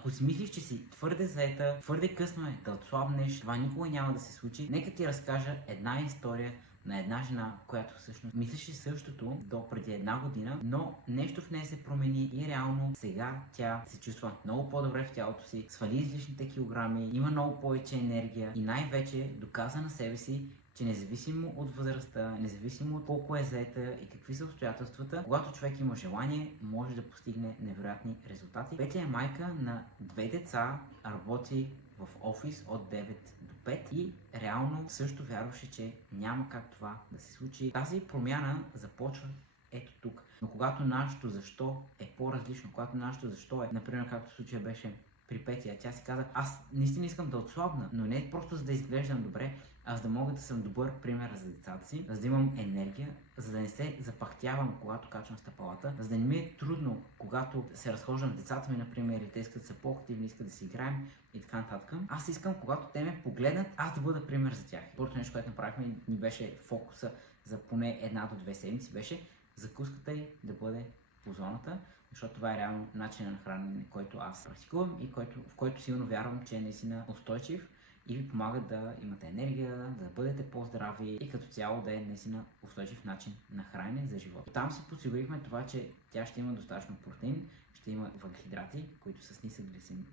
Ако си мислиш, че си твърде заета, твърде късно е да отслабнеш, това никога няма да се случи. Нека ти разкажа една история на една жена, която всъщност мислеше същото до преди една година, но нещо в нея се промени и реално сега тя се чувства много по-добре в тялото си, свали излишните килограми, има много повече енергия и най-вече доказа на себе си, че независимо от възрастта, независимо от колко е заета и какви са обстоятелствата, когато човек има желание, може да постигне невероятни резултати. Петя е майка на 2 деца, работи в офис от 9 до 5 и реално също вярваше, че няма как това да се случи. Тази промяна започва ето тук. Но когато нашето защо е по-различно, когато нашето защо е, например, както в случая беше при Петя, тя си каза, аз наистина искам да отслабна, но не просто за да изглеждам добре, а за да мога да съм добър пример за децата си, за да имам енергия, за да не се запахтявам, когато качвам стъпалата, за да не ми е трудно, когато се разхождам с децата ми, например, и те искат да са по-активни, искат да си играем и така нататък. Аз искам, когато те ме погледнат, аз да бъда пример за тях. Първото нещо, което направихме, ни беше фокуса за поне 1 до 2 седмици, беше закуската й да бъде по зоната, защото това е реално начинът на хранене, който аз практикувам и в който силно вярвам, че е наистина устойчив и ви помага да имате енергия, да бъдете по-здрави и като цяло да е наистина устойчив начин на хранене за живота. Там си подсигурихме това, че тя ще има достатъчно протеин, ще има въглехидрати, които са с нисък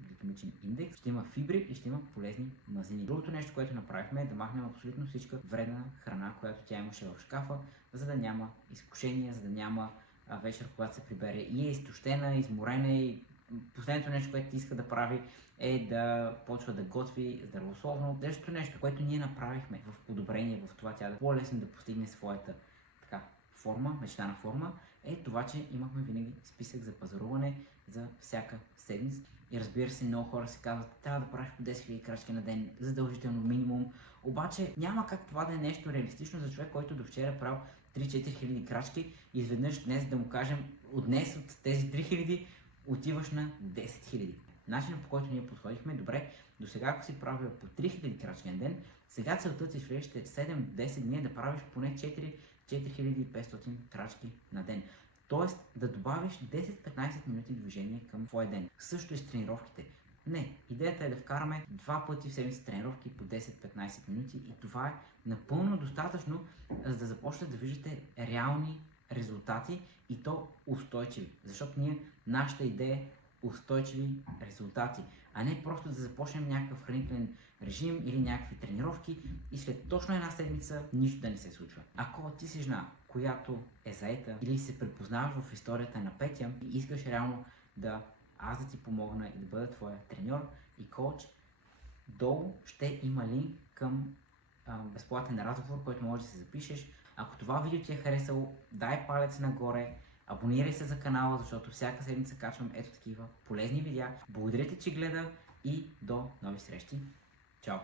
гликемичен индекс, ще има фибри и ще има полезни мазнини. Другото нещо, което направихме, е да махнем абсолютно всичка вредна храна, която тя имаше в шкафа, за да няма изкушения, за да няма вечер, когато се прибере и е изтощена, изморена и последното нещо, което иска да прави е да почва да готви здравословно. Следващото нещо, което ние направихме в подобрение в това тя да по-лесно да постигне своята форма, мечтана форма, е това, че имахме винаги списък за пазаруване за всяка седмица. И разбира се, много хора си казват, трябва да правиш по 10 000 крачки на ден, задължително минимум. Обаче няма как това да е нещо реалистично за човек, който до вчера правил 3-4 хиляди крачки и изведнъж днес да му кажем, от тези 3 хиляди отиваш на 10 хиляди. Начинът, по който ние подходихме, добре, до сега ако си правил по 3000 крачки на ден, сега целта ти следващите 7-10 дни да правиш поне 4500 крачки на ден. Тоест да добавиш 10-15 минути движение към твоя ден. Също и с тренировките. Не, идеята е да вкараме 2 пъти в седмица тренировки по 10-15 минути и това е напълно достатъчно, за да започнете да виждате реални резултати и то устойчиви. Защото нашата идея е устойчиви резултати, а не просто да започнем някакъв хранителен режим или някакви тренировки и след точно 1 седмица нищо да не се случва. Ако ти си жена, която е заета или се препознаваш в историята на Петя и искаш реално аз да ти помогна и да бъда твоя треньор и коуч, долу ще има линк към безплатен разговор, който можеш да се запишеш. Ако това видео ти е харесало, дай палец нагоре, абонирай се за канала, защото всяка седмица качвам ето такива полезни видеа. Благодаря ти, че гледа и до нови срещи. Чао!